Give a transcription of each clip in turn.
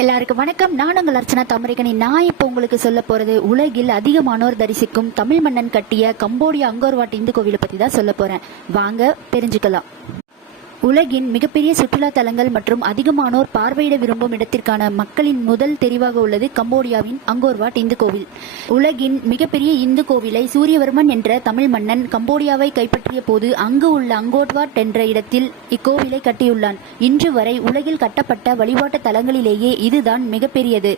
எல்லாருக்கும் வணக்கம். நான் உங்கள் அர்ச்சனா தாமரைக்கணி. நான் இப்போ உங்களுக்கு சொல்ல போறது உலகில் அதிகமானோர் தரிசிக்கும் தமிழ் மன்னன் கட்டிய கம்போடியா அங்கோர் வாட் இந்து கோவிலை பத்தி தான் சொல்ல போறேன். வாங்க தெரிஞ்சுக்கலாம். உலகின் மிகப்பெரிய சுற்றுலா தலங்கள் மற்றும் அதிகமானோர் பார்வையிட விரும்பும் இடத்திற்கான மக்களின் முதல் தெரிவாக உள்ளது கம்போடியாவின் அங்கோர் வாட் இந்து கோவில். உலகின் மிகப்பெரிய இந்து கோவிலை சூரியவர்மன் என்ற தமிழ் மன்னன் கம்போடியாவை கைப்பற்றிய போது அங்கு உள்ள அங்கோர் வாட் என்ற இடத்தில் இக்கோவிலை கட்டியுள்ளான். இன்று வரை உலகில் கட்டப்பட்ட வழிபாட்டு தலங்களிலேயே இதுதான் மிகப்பெரியது.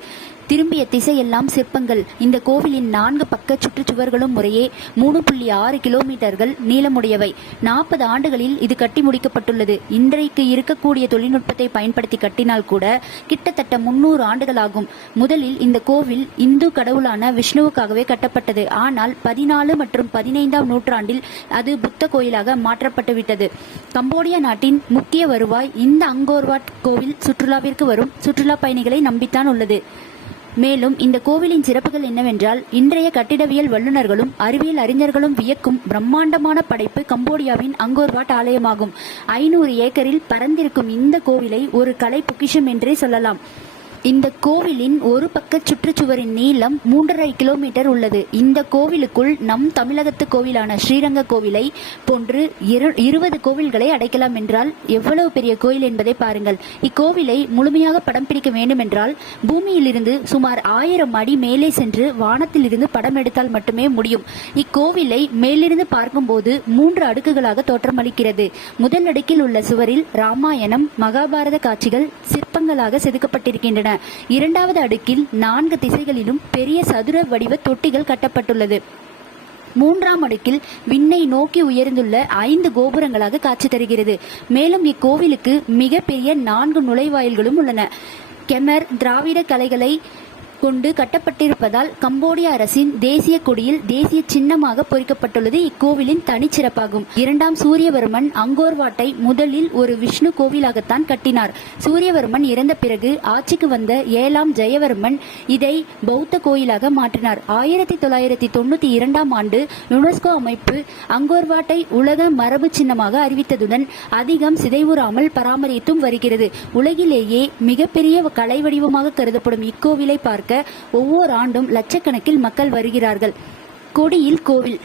திரும்பிய திசையெல்லாம் சிற்பங்கள். இந்த கோவிலின் 4 பக்க சுற்றுச்சுவர்களும் முறையே 3.6 கிலோமீட்டர்கள் நீளமுடையவை. 40 ஆண்டுகளில் இது கட்டி முடிக்கப்பட்டுள்ளது. இன்றைக்கு இருக்கக்கூடிய தொழில்நுட்பத்தை பயன்படுத்தி கட்டினால் கூட கிட்டத்தட்ட 300 ஆண்டுகள் ஆகும். முதலில் இந்த கோவில் இந்து கடவுளான விஷ்ணுவுக்காகவே கட்டப்பட்டது. ஆனால் 14 மற்றும் 15ஆம் நூற்றாண்டில் அது புத்த கோயிலாக மாற்றப்பட்டுவிட்டது. கம்போடியா நாட்டின் முக்கிய வருவாய் இந்த அங்கோர் வாட் கோவில் சுற்றுலாவிற்கு வரும் சுற்றுலா பயணிகளை நம்பித்தான் உள்ளது. மேலும் இந்த கோவிலின் சிறப்புகள் என்னவென்றால், இன்றைய கட்டிடவியல் வல்லுநர்களும் அறிவியல் அறிஞர்களும் வியக்கும் பிரம்மாண்டமான படைப்பு கம்போடியாவின் அங்கோர் வாட் ஆலயமாகும். 500 ஏக்கரில் பரந்திருக்கும் இந்த கோவிலை ஒரு கலை பொக்கிஷம் என்றே சொல்லலாம். இந்த கோவிலின் ஒரு பக்க சுற்றுச்சுவரின் நீளம் 3.5 கிலோமீட்டர் உள்ளது. இந்த கோவிலுக்குள் நம் தமிழகத்து கோவிலான ஸ்ரீரங்க கோவிலை போன்று 20 கோவில்களை அடைக்கலாம் என்றால் எவ்வளவு பெரிய கோயில் என்பதை பாருங்கள். இக்கோவிலை முழுமையாக படம் பிடிக்க வேண்டும் என்றால் பூமியிலிருந்து சுமார் 1000 அடி மேலே சென்று வானத்தில் இருந்து படம் எடுத்தால் மட்டுமே முடியும். இக்கோவிலை மேலிருந்து பார்க்கும்போது 3 அடுக்குகளாக தோற்றமளிக்கிறது. முதல் அடுக்கில் உள்ள சுவரில் ராமாயணம் மகாபாரத காட்சிகள் சிற்பங்களாக செதுக்கப்பட்டிருக்கின்றன. இரண்டாவது அடுக்கில் 4 திசைகளிலும் பெரிய சதுர வடிவ தொட்டிகள் கட்டப்பட்டுள்ளது. 3ஆம் அடுக்கில் விண்ணை நோக்கி உயர்ந்துள்ள 5 கோபுரங்களாக காட்சி தருகிறது. மேலும் இக்கோவிலுக்கு மிக பெரிய 4 நுழைவாயில்களும் உள்ளன. கெமர் திராவிட கலைகளை கொண்டு கட்டப்பட்டிருப்பதால் கம்போடியா அரசின் தேசிய கொடியில் தேசிய சின்னமாக பொறிக்கப்பட்டுள்ளது இக்கோவிலின் தனிச்சிறப்பாகும். 2ஆம் சூரியவர்மன் அங்கோர் வாட்டை முதலில் ஒரு விஷ்ணு கோவிலாகத்தான் கட்டினார். சூரியவர்மன் இறந்த பிறகு ஆட்சிக்கு வந்த 7ஆம் ஜெயவர்மன் இதை பௌத்த கோயிலாக மாற்றினார். 1992ஆம் ஆண்டு யுனெஸ்கோ அமைப்பு அங்கோர் வாட்டை உலக மரபு சின்னமாக அறிவித்ததுடன் அதிகம் சிதைவுறாமல் பராமரித்தும் வருகிறது. உலகிலேயே மிகப்பெரிய கலை வடிவமாக கருதப்படும் இக்கோவிலை பார்க்க ஒவ்வொரு ஆண்டும் லட்சக்கணக்கில் மக்கள் வருகிறார்கள். கொடியில் கோவில்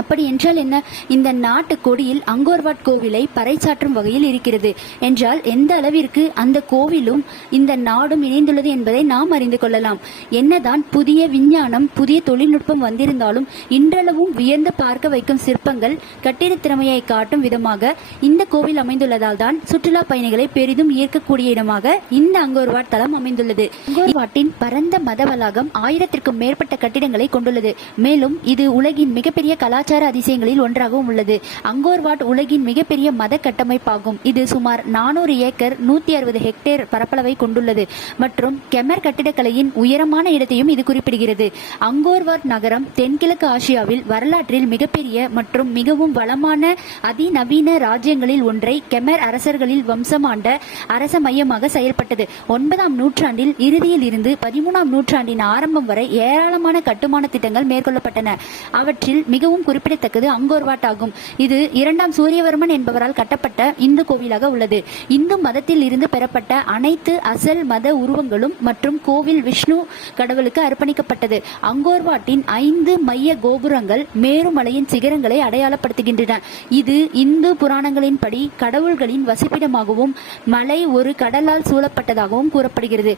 அப்படி என்றால் என்ன? இந்த நாட்டு கொடியில் அங்கோர் வாட் கோவிலை பறைசாற்றும் வகையில் இருக்கிறது என்றால் எந்த அளவிற்கு அந்த கோவிலும் இந்த நாடும் இணைந்துள்ளது என்பதை நாம் அறிந்து கொள்ளலாம். என்னதான் புதிய விஞ்ஞானம் புதிய தொழில்நுட்பம் வந்திருந்தாலும் இன்றளவும் வியந்து பார்க்க வைக்கும் சிற்பங்கள் கட்டிட திறமையை காட்டும் விதமாக இந்த கோவில் அமைந்துள்ளதால் தான் சுற்றுலா பயணிகளை பெரிதும் ஈர்க்கக்கூடிய இடமாக இந்த அங்கோர் வாட் தலம் அமைந்துள்ளது. அங்கோர் வாட்டின் பரந்த மத வளாகம் 1000க்கும் மேற்பட்ட கட்டிடங்களை கொண்டுள்ளது. மேலும் இது உலகின் மிகப்பெரிய கலாச்சார அதிசயங்களில் ஒன்றாகவும் உள்ளது. அங்கோர் வாட் உலகின் மிகப்பெரிய மத கட்டமைப்பாகும். இது சுமார் 400 ஏக்கர் 160 ஹெக்டேர் பரப்பளவை கொண்டுள்ளது மற்றும் கெமர் கட்டிடக்கலையின் உயரமான இடத்தையும் இது குறிப்பிடுகிறது. அங்கோர் வாட் நகரம் தென்கிழக்கு ஆசியாவில் வரலாற்றில் மிகப்பெரிய மற்றும் மிகவும் வளமான அதிநவீன ராஜ்யங்களில் ஒன்றை கெமர் அரசர்களில் வம்சமாண்ட அரச மையமாக செயல்பட்டது. 9ஆம் நூற்றாண்டில் இறுதியில் இருந்து 13ஆம் நூற்றாண்டின் ஆரம்பம் வரை ஏராளமான கட்டுமான திட்டங்கள் மேற்கொள்ளப்பட்டன. அவற்றில் மிகவும் குறிப்பிடத்தக்கது அங்கோர் வாட் ஆகும். இது 2ஆம் சூரியவர்மன் என்பவரால் கட்டப்பட்ட இந்து கோவிலாக உள்ளது. இந்து மதத்தில் இருந்து பெறப்பட்ட அனைத்து அசல் மத உருவங்களும் மற்றும் கோவில் விஷ்ணு கடவுளுக்கு அர்ப்பணிக்கப்பட்டது. அங்கோர் வாட்டின் 5 மைய கோபுரங்கள் மேருமலையின் சிகரங்களை அடையாளப்படுத்துகின்றன. இது இந்து புராணங்களின்படி கடவுள்களின் வசிப்பிடமாகவும் மலை ஒரு கடலால் சூழப்பட்டதாகவும் கூறப்படுகிறது.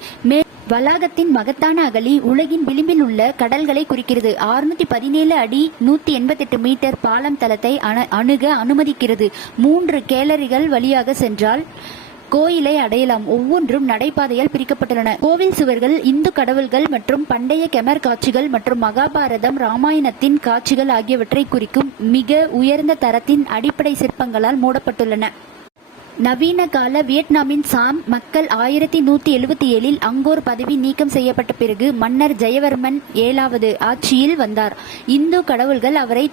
வளாகத்தின் மகத்தான அகழி உலகின் விளிம்பில் உள்ள கடல்களை குறிக்கிறது. 617 அடி 188 மீட்டர் பாலம் தளத்தை அணுக அனுமதிக்கிறது. 3 கேலரிகள் வழியாக சென்றால் கோயிலை அடையலாம். ஒவ்வொன்றும் நடைபாதையால் பிரிக்கப்பட்டுள்ளன. கோவில் சுவர்கள் இந்து கடவுள்கள் மற்றும் பண்டைய கெமர் காட்சிகள் மற்றும் மகாபாரதம் ராமாயணத்தின் காட்சிகள் ஆகியவற்றை குறிக்கும் மிக உயர்ந்த தரத்தின் அடிப்படை சிற்பங்களால் மூடப்பட்டுள்ளன. நவீன கால வியட்நாமின் சாம் மக்கள் 1177இல் அங்கோர் பதவி நீக்கம் செய்யப்பட்ட பிறகு மன்னர் ஜெயவர்மன் 7வது ஆட்சியில் வந்தார். இந்து கடவுள்கள் அவரை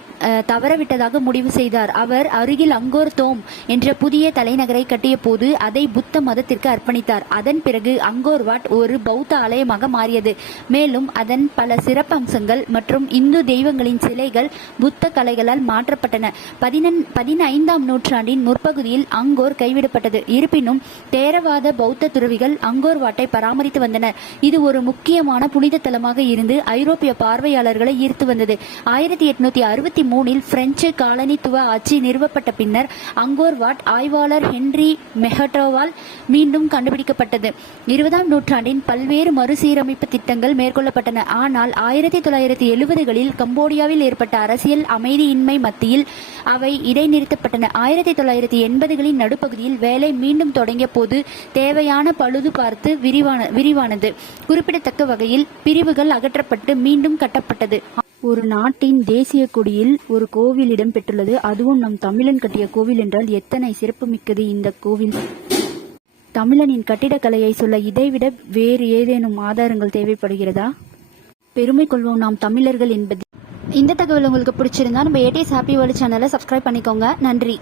தவறவிட்டதாக முடிவு செய்தார். அவர் அருகில் அங்கோர் தோம் என்ற புதிய தலைநகரை கட்டிய போது அதை புத்த மதத்திற்கு அர்ப்பணித்தார். அதன் பிறகு அங்கோர் வாட் ஒரு பௌத்த ஆலயமாக மாறியது. மேலும் அதன் பல சிறப்பம்சங்கள் மற்றும் இந்து தெய்வங்களின் சிலைகள் புத்த கலைகளால் மாற்றப்பட்டன. 15ஆம் நூற்றாண்டின் முற்பகுதியில் அங்கோர் கை கைவிடப்பட்டது. இருப்பினும் தேரவாத பௌத்த துறவிகள் அங்கோர் வாட்டை பராமரித்து வந்தனர். இது ஒரு முக்கியமான புனித தலமாக இருந்து ஐரோப்பிய பார்வையாளர்களை ஈர்த்து வந்தது. 1863 பிரெஞ்சு காலனித்துவ ஆட்சி நிறுவப்பட்ட பின்னர் அங்கோர் வாட் ஆய்வாளர் ஹென்றி மெஹட்டோவால் மீண்டும் கண்டுபிடிக்கப்பட்டது. 20ஆம் நூற்றாண்டின் பல்வேறு மறுசீரமைப்பு திட்டங்கள் மேற்கொள்ளப்பட்டன. ஆனால் 1970களில் கம்போடியாவில் ஏற்பட்ட அரசியல் அமைதியின்மை மத்தியில் அவை இடைநிறுத்தப்பட்டன. 1980களின் நடுப்பகுதியில் வேலை மீண்டும் தொடங்கிய போது தேவையான பழுது பார்த்து விரிவானது. குறிப்பிடத்தக்க வகையில் பிரிவுகள் அகற்றப்பட்டு மீண்டும் கட்டப்பட்டது. ஒரு நாட்டின் தேசிய கொடியில் ஒரு கோவில் இடம் பெற்றுள்ளது. அதுவும் நம் தமிழன் கட்டிய கோவில் என்றால் எத்தனை சிறப்புமிக்கது இந்த கோவில். தமிழனின் கட்டிடக்கலையை சொல்ல இதைவிட வேறு ஏதேனும் ஆதாரங்கள் தேவைப்படுகிறதா? பெருமை கொள்வோம் நாம் தமிழர்கள் என்பது. இந்த தகவல் உங்களுக்கு பிடிச்சிருந்தா நம்ம ஏடிஎஸ் ஹாப்பி வேர்ல்ட் சேனலை சப்ஸ்கிரைப் பண்ணிக்கோங்க. நன்றி.